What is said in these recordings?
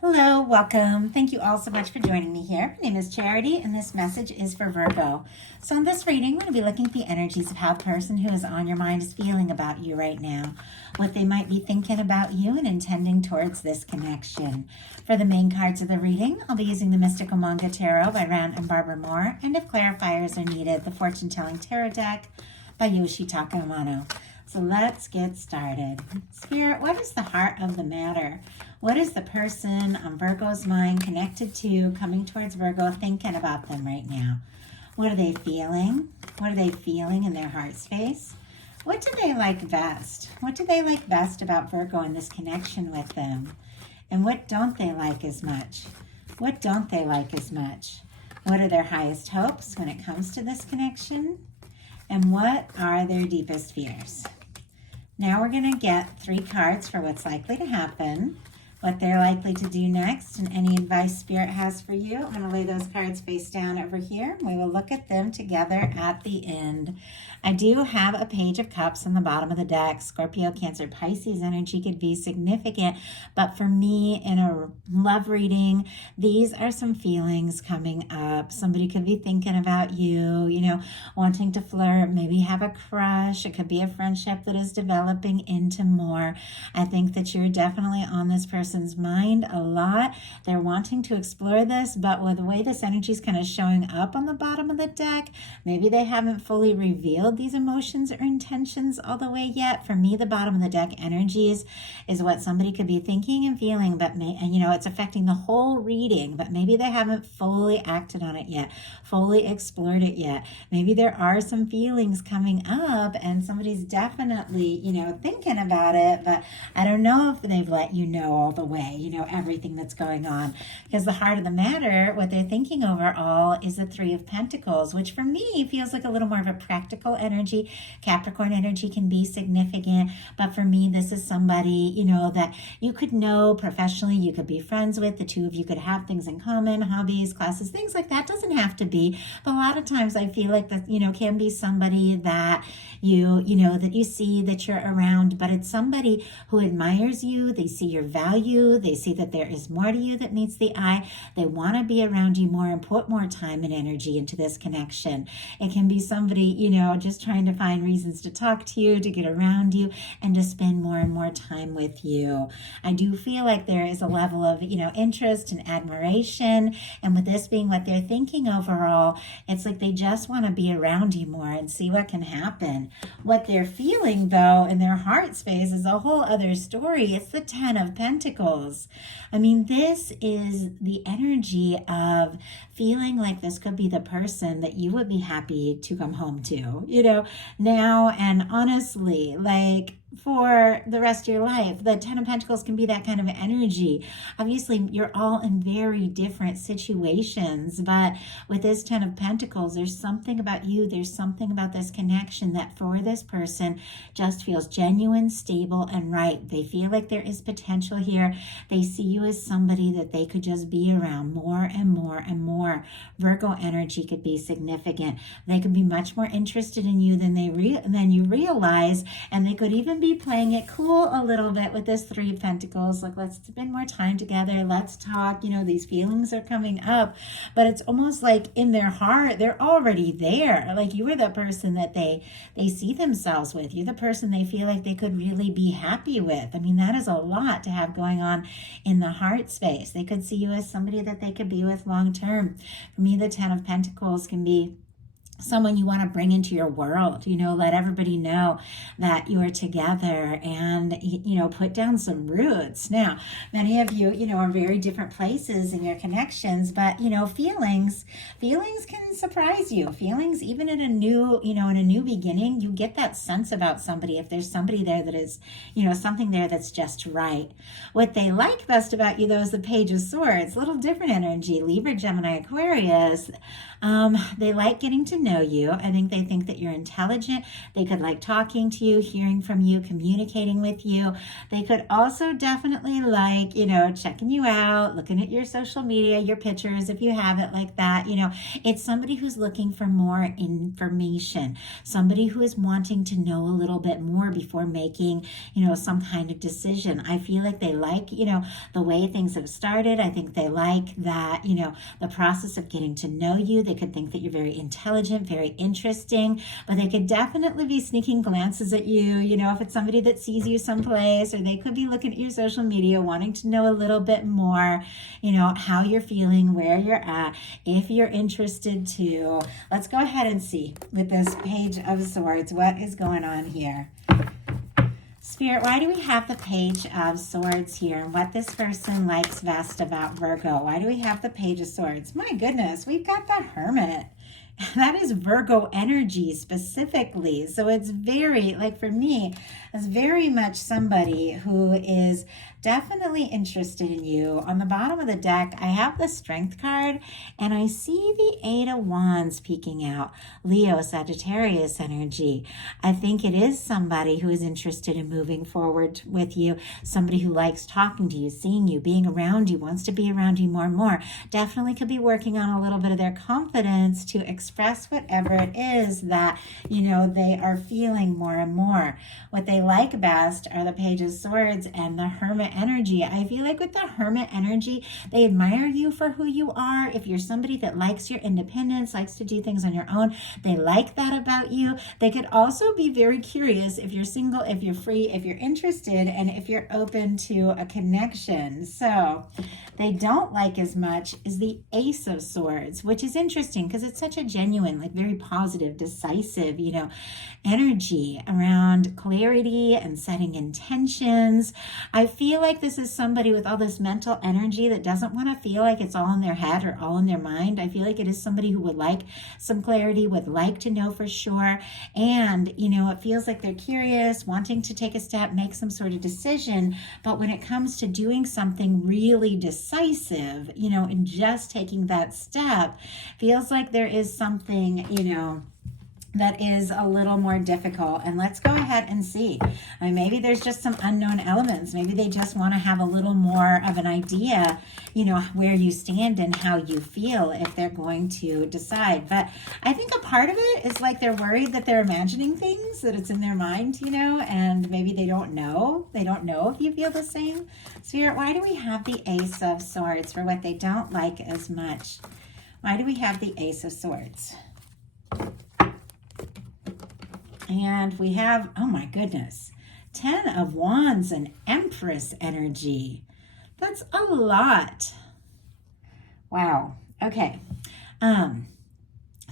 Hello, welcome. Thank you all so much for joining me here. My name is Charity, and this message is for Virgo. So in this reading, we're going to be looking at the energies of how the person who is on your mind is feeling about you right now, what they might be thinking about you and intending towards this connection. For the main cards of the reading, I'll be using the Mystical Manga Tarot by Rand and Barbara Moore, and if clarifiers are needed, the Fortune Telling Tarot deck by Yoshitaka Amano. So let's get started. Spirit, what is the heart of the matter? What is the person on Virgo's mind connected to, coming towards Virgo, thinking about them right now? What are they feeling? What are they feeling in their heart space? What do they like best? What do they like best about Virgo and this connection with them? And what don't they like as much? What don't they like as much? What are their highest hopes when it comes to this connection? And what are their deepest fears? Now we're going to get 3 cards for what's likely to happen, what they're likely to do next, and any advice Spirit has for you. I'm going to lay those cards face down over here. We will look at them together at the end. I do have a Page of Cups on the bottom of the deck. Scorpio, Cancer, Pisces energy could be significant, but for me in a love reading, these are some feelings coming up. Somebody could be thinking about you, wanting to flirt, maybe have a crush. It could be a friendship that is developing into more. I think that you're definitely on this person's mind a lot. They're wanting to explore this, but with the way this energy is kind of showing up on the bottom of the deck, maybe they haven't fully revealed these emotions or intentions all the way yet. For me, the bottom of the deck energies is what somebody could be thinking and feeling, but it's affecting the whole reading, but maybe they haven't fully acted on it yet, fully explored it yet. Maybe there are some feelings coming up and somebody's definitely, thinking about it, but I don't know if they've let you know all the way, everything that's going on. Because the heart of the matter, what they're thinking overall is the 3 of Pentacles, which for me feels like a little more of a practical energy. Capricorn energy can be significant, but for me, this is somebody, that you could know professionally, you could be friends with, the 2 of you could have things in common, hobbies, classes, things like that. Doesn't have to be, but a lot of times I feel like that, can be somebody that that you see, that you're around, but it's somebody who admires you. They see your value. They see that there is more to you that meets the eye. They want to be around you more and put more time and energy into this connection. It can be somebody, just trying to find reasons to talk to you, to get around you, and to spend more and more time with you. I do feel like there is a level of, interest and admiration. And with this being what they're thinking overall, it's like they just want to be around you more and see what can happen. What they're feeling, though, in their heart space is a whole other story. It's the 10 of Pentacles. I mean, this is the energy of feeling like this could be the person that you would be happy to come home to, now. And honestly, like, for the rest of your life. The 10 of Pentacles can be that kind of energy. Obviously, you're all in very different situations, but with this 10 of Pentacles, there's something about you, there's something about this connection that for this person just feels genuine, stable, and right. They feel like there is potential here. They see you as somebody that they could just be around more and more and more. Virgo energy could be significant. They could be much more interested in you than you realize, and they could even be playing it cool a little bit with this 3 of Pentacles. Like, let's spend more time together. Let's talk. These feelings are coming up, but it's almost like in their heart, they're already there. Like, you are the person that they see themselves with. You're the person they feel like they could really be happy with. I mean, that is a lot to have going on in the heart space. They could see you as somebody that they could be with long term. For me, the 10 of Pentacles can be someone you want to bring into your world, let everybody know that you are together and, put down some roots. Now, many of you, are very different places in your connections, but, feelings can surprise you. Feelings, even in a new, in a new beginning, you get that sense about somebody. If there's somebody there that is, something there that's just right. What they like best about you, though, is the Page of Swords. A little different energy. Libra, Gemini, Aquarius. They like getting to know you. I think they think that you're intelligent. They could like talking to you, hearing from you, communicating with you. They could also definitely like, checking you out, looking at your social media, your pictures, if you have it like that. It's somebody who's looking for more information, somebody who is wanting to know a little bit more before making, some kind of decision. I feel like they like, the way things have started. I think they like that, the process of getting to know you. They could think that you're very intelligent, very interesting, but they could definitely be sneaking glances at you, if it's somebody that sees you someplace, or they could be looking at your social media, wanting to know a little bit more, how you're feeling, where you're at, if you're interested to. Let's go ahead and see with this Page of Swords, what is going on here? Spirit, why do we have the Page of Swords here, and what this person likes best about Virgo? Why do we have the Page of Swords? My goodness, we've got the Hermit. That is Virgo energy specifically. So it's very, like for me, it's very much somebody who is definitely interested in you. On the bottom of the deck, I have the Strength card, and I see the Eight of Wands peeking out. Leo, Sagittarius energy. I think it is somebody who is interested in moving forward with you, somebody who likes talking to you, seeing you, being around you, wants to be around you more and more. Definitely could be working on a little bit of their confidence to express whatever it is that, they are feeling more and more. What they like best are the Page of Swords and the Hermit energy. I feel like with the Hermit energy, they admire you for who you are. If you're somebody that likes your independence, likes to do things on your own, they like that about you. They could also be very curious if you're single, if you're free, if you're interested, and if you're open to a connection. So they don't like as much is the Ace of Swords, which is interesting because it's such a genuine, like very positive, decisive, energy around clarity and setting intentions. I feel like this is somebody with all this mental energy that doesn't want to feel like it's all in their head or all in their mind. I feel like it is somebody who would like some clarity, would like to know for sure. And, it feels like they're curious, wanting to take a step, make some sort of decision. But when it comes to doing something really decisive, and just taking that step, feels like there is something, that is a little more difficult. And let's go ahead and see. Maybe there's just some unknown elements. Maybe they just want to have a little more of an idea, where you stand and how you feel if they're going to decide. But I think a part of it is like they're worried that they're imagining things, that it's in their mind, and maybe they don't know. They don't know if you feel the same. Spirit, why do we have the Ace of Swords for what they don't like as much? Why do we have the Ace of Swords? And we have, oh my goodness, 10 of Wands and Empress energy. That's a lot. Wow. Okay.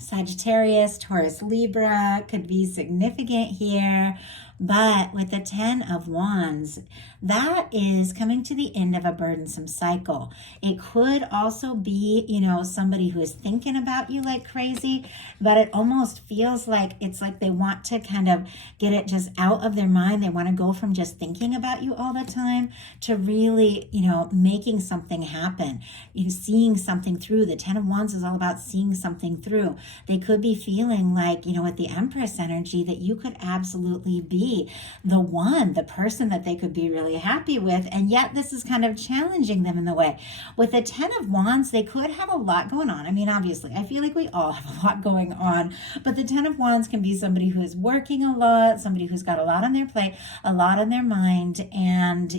Sagittarius, Taurus, Libra could be significant here. But with the 10 of Wands, that is coming to the end of a burdensome cycle. It could also be, somebody who is thinking about you like crazy, but it almost feels like it's like they want to kind of get it just out of their mind. They want to go from just thinking about you all the time to really, making something happen, seeing something through. The 10 of Wands is all about seeing something through. They could be feeling like, with the Empress energy, that you could absolutely be the one, the person that they could be really happy with, and yet this is kind of challenging them in the way. With the 10 of Wands, they could have a lot going on. Obviously, I feel like we all have a lot going on, but the 10 of Wands can be somebody who is working a lot, somebody who's got a lot on their plate, a lot on their mind, and,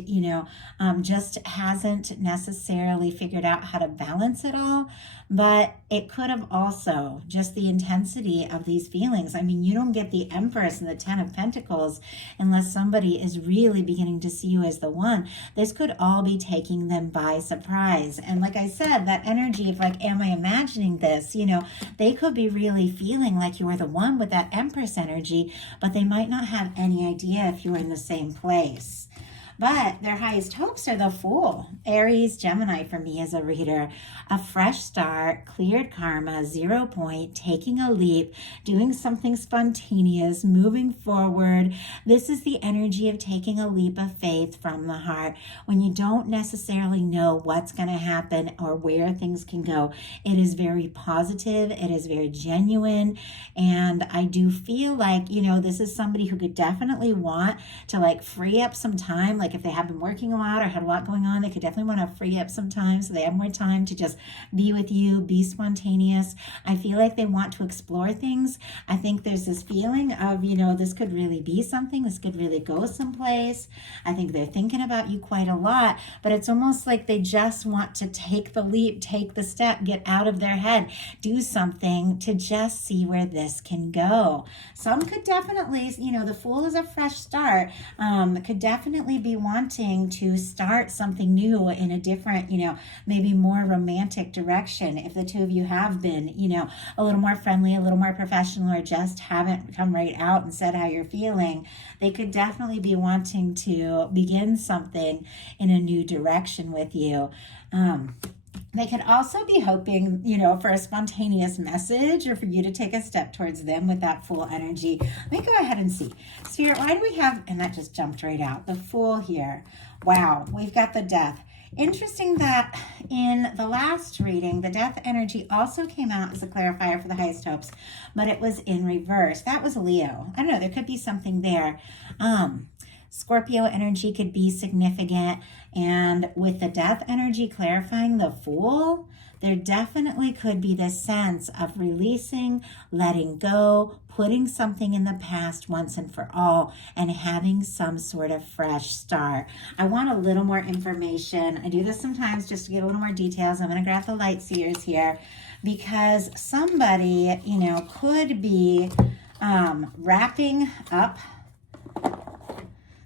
just hasn't necessarily figured out how to balance it all. But it could have also just the intensity of these feelings. You don't get the Empress and the 10 of Pentacles unless somebody is really beginning to see you as the one. This could all be taking them by surprise. And like I said, that energy of like, am I imagining this? They could be really feeling like you are the one with that Empress energy, but they might not have any idea if you're in the same place. But their highest hopes are the Fool. Aries, Gemini for me as a reader. A fresh start, cleared karma, 0 point, taking a leap, doing something spontaneous, moving forward. This is the energy of taking a leap of faith from the heart when you don't necessarily know what's going to happen or where things can go. It is very positive. It is very genuine. And I do feel like, this is somebody who could definitely want to like free up some time. Like if they have been working a lot or had a lot going on, they could definitely want to free up some time so they have more time to just be with you, be spontaneous. I feel like they want to explore things. I think there's this feeling of, this could really be something. This could really go someplace. I think they're thinking about you quite a lot, but it's almost like they just want to take the leap, take the step, get out of their head, do something to just see where this can go. Some could definitely, the Fool is a fresh start, could definitely be wanting to start something new in a different, maybe more romantic direction. If the two of you have been, a little more friendly, a little more professional, or just haven't come right out and said how you're feeling, they could definitely be wanting to begin something in a new direction with you. They could also be hoping, for a spontaneous message or for you to take a step towards them with that Fool energy. Let me go ahead and see. Spirit, why do we have, and that just jumped right out, the Fool here. Wow, we've got the Death. Interesting that in the last reading, the Death energy also came out as a clarifier for the highest hopes, but it was in reverse. That was Leo. I don't know, there could be something there. Scorpio energy could be significant. And with the Death energy clarifying the Fool, there definitely could be this sense of releasing, letting go, putting something in the past once and for all, and having some sort of fresh start. I want a little more information. I do this sometimes just to get a little more details. I'm going to grab the light seers here because somebody, could be wrapping up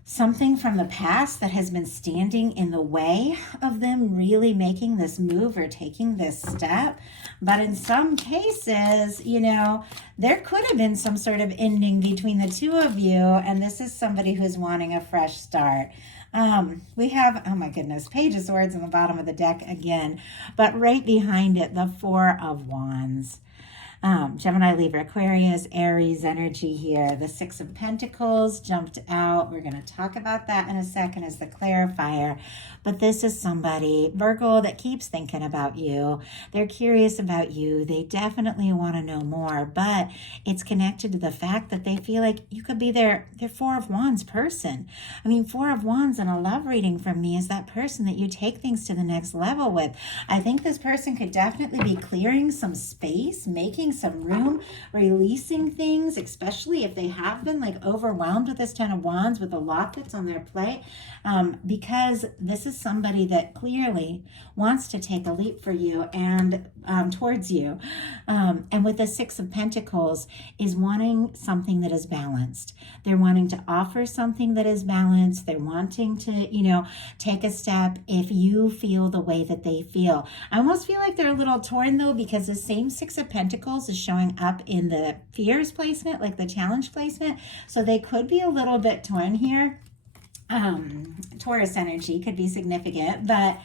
something from the past that has been standing in the way of them really making this move or taking this step. But in some cases, there could have been some sort of ending between the two of you, and this is somebody who's wanting a fresh start. We have, oh my goodness, Page of Swords in the bottom of the deck again, but right behind it, the Four of Wands. Gemini, Libra, Aquarius, Aries energy here. The Six of Pentacles jumped out. We're going to talk about that in a second as the clarifier. But this is somebody, Virgo, that keeps thinking about you. They're curious about you. They definitely want to know more, but it's connected to the fact that they feel like you could be their Four of Wands person. I mean, Four of Wands in a love reading from me is that person that you take things to the next level with. I think this person could definitely be clearing some space, making some room, releasing things, especially if they have been like overwhelmed with this Ten of Wands with a lot that's on their plate, because this is somebody that clearly wants to take a leap for you and towards you. And with the Six of Pentacles is wanting something that is balanced. They're wanting to offer something that is balanced. They're wanting to, take a step if you feel the way that they feel. I almost feel like they're a little torn though, because the same Six of Pentacles is showing up in the fears placement, like the challenge placement. So they could be a little bit torn here. Taurus energy could be significant, but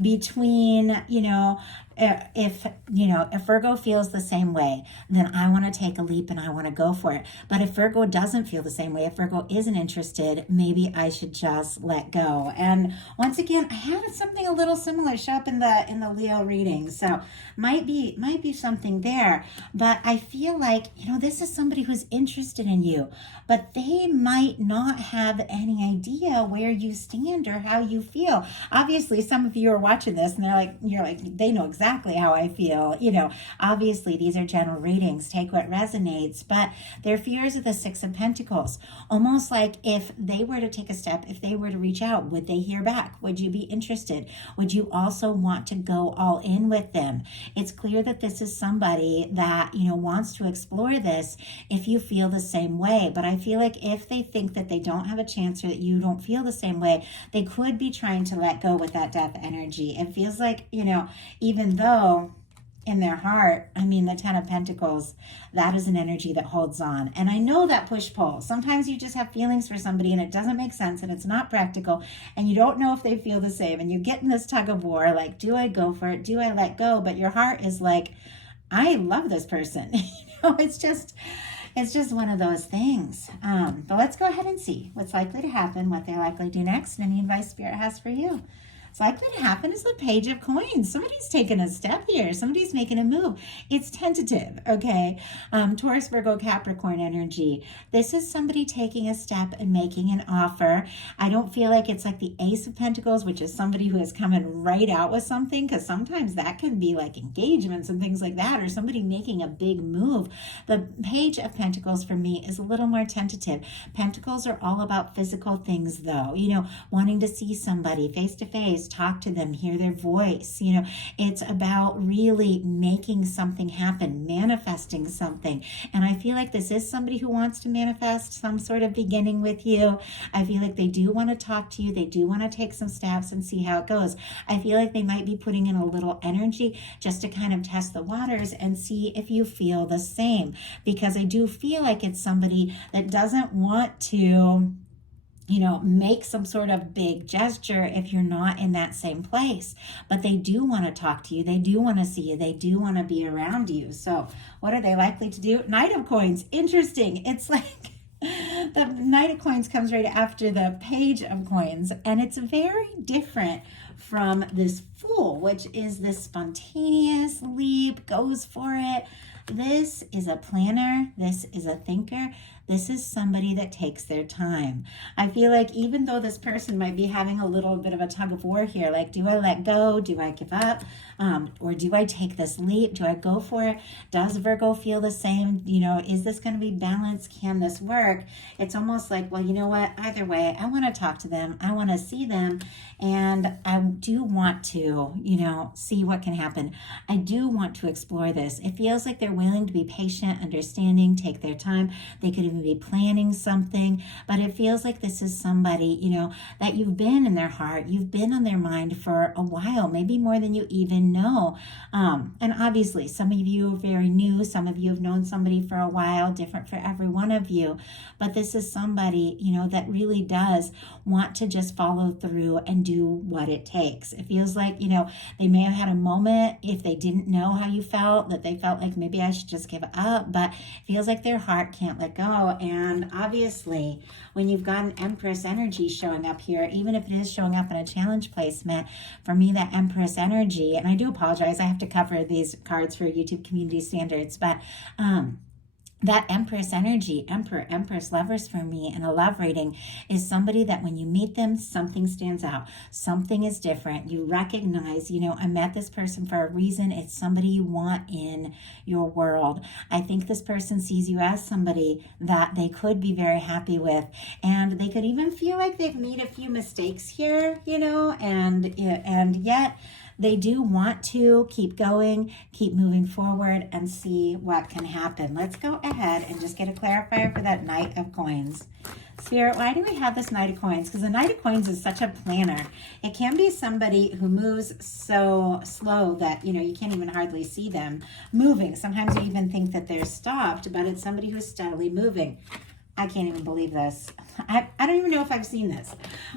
between, if Virgo feels the same way, then I want to take a leap and I want to go for it. But if Virgo doesn't feel the same way, if Virgo isn't interested, maybe I should just let go. And once again, I had something a little similar show up in the Leo reading, so might be something there. But I feel like this is somebody who's interested in you, but they might not have any idea where you stand or how you feel. Obviously, some of you are watching this and you're like, they know exactly how I feel. Obviously these are general readings. Take what resonates, but their fears of the Six of Pentacles. Almost like if they were to take a step, if they were to reach out, would they hear back? Would you be interested? Would you also want to go all in with them? It's clear that this is somebody that, wants to explore this if you feel the same way. But I feel like if they think that they don't have a chance or that you don't feel the same way, they could be trying to let go with that Death energy. It feels like, even though in their heart, I mean, the Ten of Pentacles, that is an energy that holds on. And I know that push-pull. Sometimes you just have feelings for somebody and it doesn't make sense and it's not practical and you don't know if they feel the same. And you get in this tug of war, like, do I go for it? Do I let go? But your heart is like, I love this person. It's just one of those things. But let's go ahead and see what's likely to happen, what they're likely to do next, and any advice Spirit has for you. What's likely to happen is the Page of Coins. Somebody's taking a step here. Somebody's making a move. It's tentative, okay? Taurus, Virgo, Capricorn energy. This is somebody taking a step and making an offer. I don't feel like it's like the Ace of Pentacles, which is somebody who is coming right out with something, because sometimes that can be like engagements and things like that, or somebody making a big move. The Page of Pentacles for me is a little more tentative. Pentacles are all about physical things, though. Wanting to see somebody face to face, talk to them, hear their voice. It's about really making something happen, manifesting something. And I feel like this is somebody who wants to manifest some sort of beginning with you. I feel like they do want to talk to you. They do want to take some steps and see how it goes. I feel like they might be putting in a little energy just to kind of test the waters and see if you feel the same. Because I do feel like it's somebody that doesn't want to make some sort of big gesture if you're not in that same place. But they do want to talk to you. They do want to see you. They do want to be around you. So what are they likely to do? Knight of Coins. Interesting. It's like the Knight of Coins comes right after the Page of Coins. And it's very different from this Fool, which is this spontaneous leap, goes for it. This is a planner. This is a thinker. This is somebody that takes their time. I feel like even though this person might be having a little bit of a tug of war here, like, do I let go? Do I give up? Or do I take this leap? Do I go for it? Does Virgo feel the same? Is this going to be balanced? Can this work? It's almost like, well, you know what? Either way, I want to talk to them. I want to see them. And I do want to, see what can happen. I do want to explore this. It feels like they're willing to be patient, understanding, take their time. They could even be planning something, but it feels like this is somebody, that you've been in their heart, you've been on their mind for a while, maybe more than you even know. And obviously, some of you are very new, some of you have known somebody for a while, different for every one of you, but this is somebody, that really does want to just follow through and do what it takes. It feels like, they may have had a moment, if they didn't know how you felt, that they felt like maybe I should just give up, but it feels like their heart can't let go. And obviously, when you've got an Empress energy showing up here, even if it is showing up in a challenge placement, for me, that Empress energy, and I do apologize, I have to cover these cards for YouTube community standards, but that Empress energy, Emperor, Empress, Lovers for me in a love reading is somebody that when you meet them, something stands out. Something is different. You recognize, I met this person for a reason. It's somebody you want in your world. I think this person sees you as somebody that they could be very happy with. And they could even feel like they've made a few mistakes here, and yet they do want to keep going, keep moving forward, and see what can happen. Let's go ahead and just get a clarifier for that Knight of Coins. Spirit, why do we have this Knight of Coins? Because the Knight of Coins is such a planner. It can be somebody who moves so slow that, you can't even hardly see them moving. Sometimes you even think that they're stopped, but it's somebody who's steadily moving. I can't even believe this. I don't even know if I've seen this.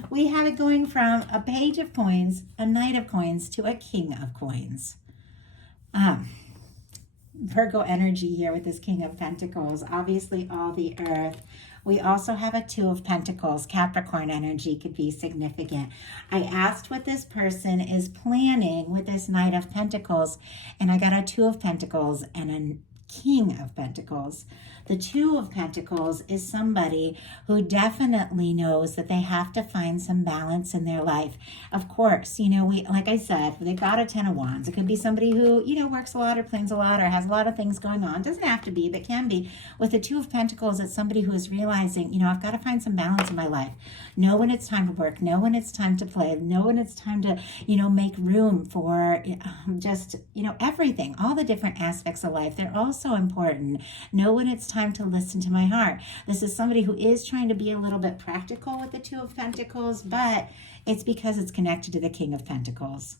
We have it going from a Page of Coins, a Knight of Coins, to a King of Coins. Virgo energy here with this King of Pentacles. Obviously, all the earth. We also have a Two of Pentacles. Capricorn energy could be significant. I asked what this person is planning with this Knight of Pentacles, and I got a Two of Pentacles and a King of Pentacles. The Two of Pentacles is somebody who definitely knows that they have to find some balance in their life. Of course, like I said, they got a Ten of Wands. It could be somebody who, works a lot or plans a lot or has a lot of things going on. It doesn't have to be, but can be. With the Two of Pentacles, it's somebody who is realizing, I've got to find some balance in my life. Know when it's time to work. Know when it's time to play. Know when it's time to, make room for just, everything. All the different aspects of life. They're all so important. Know when it's time to listen to my heart. This is somebody who is trying to be a little bit practical with the Two of Pentacles, but it's because it's connected to the King of Pentacles.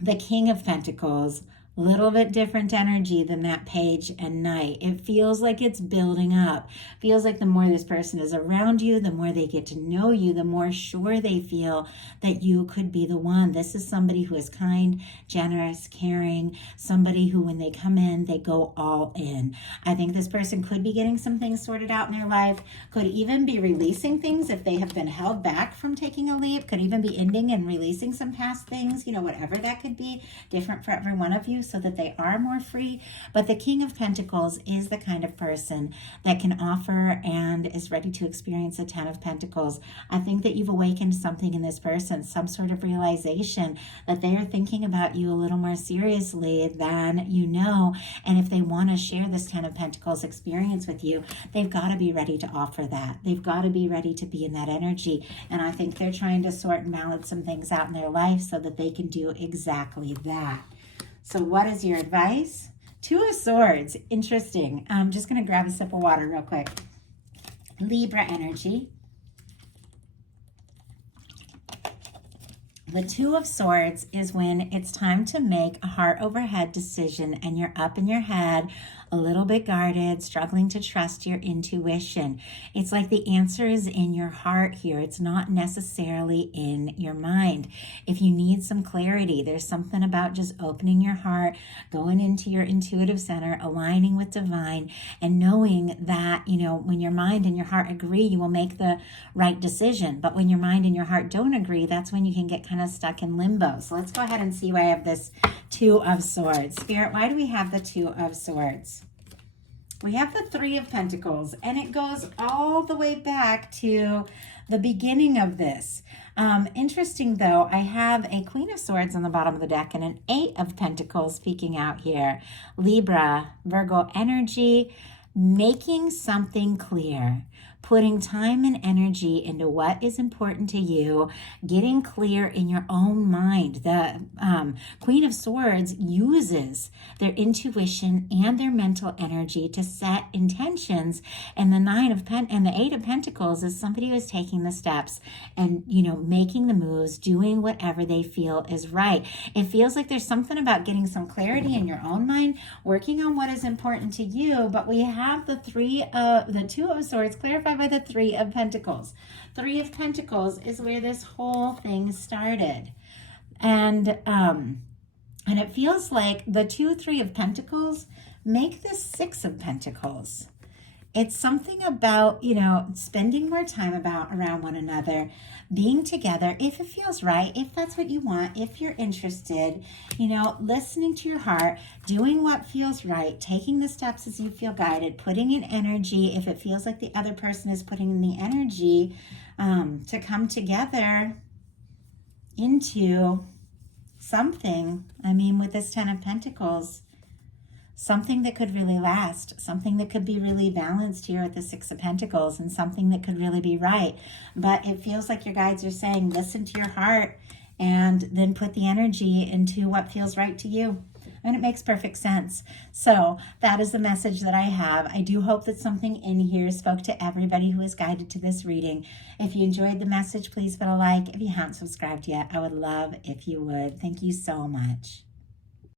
The King of Pentacles Little bit different energy than that page and knight. It feels like it's building up. Feels like the more this person is around you, the more they get to know you, the more sure they feel that you could be the one. This is somebody who is kind, generous, caring, somebody who when they come in, they go all in. I think this person could be getting some things sorted out in their life, could even be releasing things if they have been held back from taking a leap, could even be ending and releasing some past things, whatever that could be, different for every one of you, so that they are more free. But the King of Pentacles is the kind of person that can offer and is ready to experience the Ten of Pentacles. I think that you've awakened something in this person, some sort of realization that they are thinking about you a little more seriously than you know. And if they want to share this Ten of Pentacles experience with you, they've got to be ready to offer that. They've got to be ready to be in that energy. And I think they're trying to sort and balance some things out in their life so that they can do exactly that. So what is your advice? Two of Swords. Interesting. I'm just going to grab a sip of water real quick. Libra energy. The Two of Swords is when it's time to make a heart over head decision and you're up in your head, a little bit guarded, struggling to trust your intuition. It's like the answer is in your heart here. It's not necessarily in your mind. If you need some clarity, there's something about just opening your heart, going into your intuitive center, aligning with divine, and knowing that, when your mind and your heart agree, you will make the right decision. But when your mind and your heart don't agree, that's when you can get kind of stuck in limbo. So let's go ahead and see why I have this Two of Swords. Spirit, why do we have the Two of Swords? We have the Three of Pentacles, and it goes all the way back to the beginning of this. Interesting, though, I have a Queen of Swords on the bottom of the deck and an Eight of Pentacles speaking out here. Libra, Virgo energy, making something clear, putting time and energy into what is important to you, getting clear in your own mind. The Queen of Swords uses their intuition and their mental energy to set intentions, and the Eight of Pentacles is somebody who is taking the steps and making the moves, doing whatever they feel is right. It feels like there's something about getting some clarity in your own mind, working on what is important to you. But we have the Two of Swords clarified by the Three of Pentacles. Three of Pentacles is where this whole thing started. And it feels like the Three of Pentacles make the Six of Pentacles. It's something about, spending more time around one another, being together, if it feels right, if that's what you want, if you're interested, listening to your heart, doing what feels right, taking the steps as you feel guided, putting in energy if it feels like the other person is putting in the energy to come together into something. With this Ten of Pentacles, something that could really last, something that could be really balanced here at the Six of Pentacles, and something that could really be right. But it feels like your guides are saying, listen to your heart and then put the energy into what feels right to you. And it makes perfect sense. So that is the message that I have. I do hope that something in here spoke to everybody who is guided to this reading. If you enjoyed the message, please put a like. If you haven't subscribed yet, I would love if you would. Thank you so much.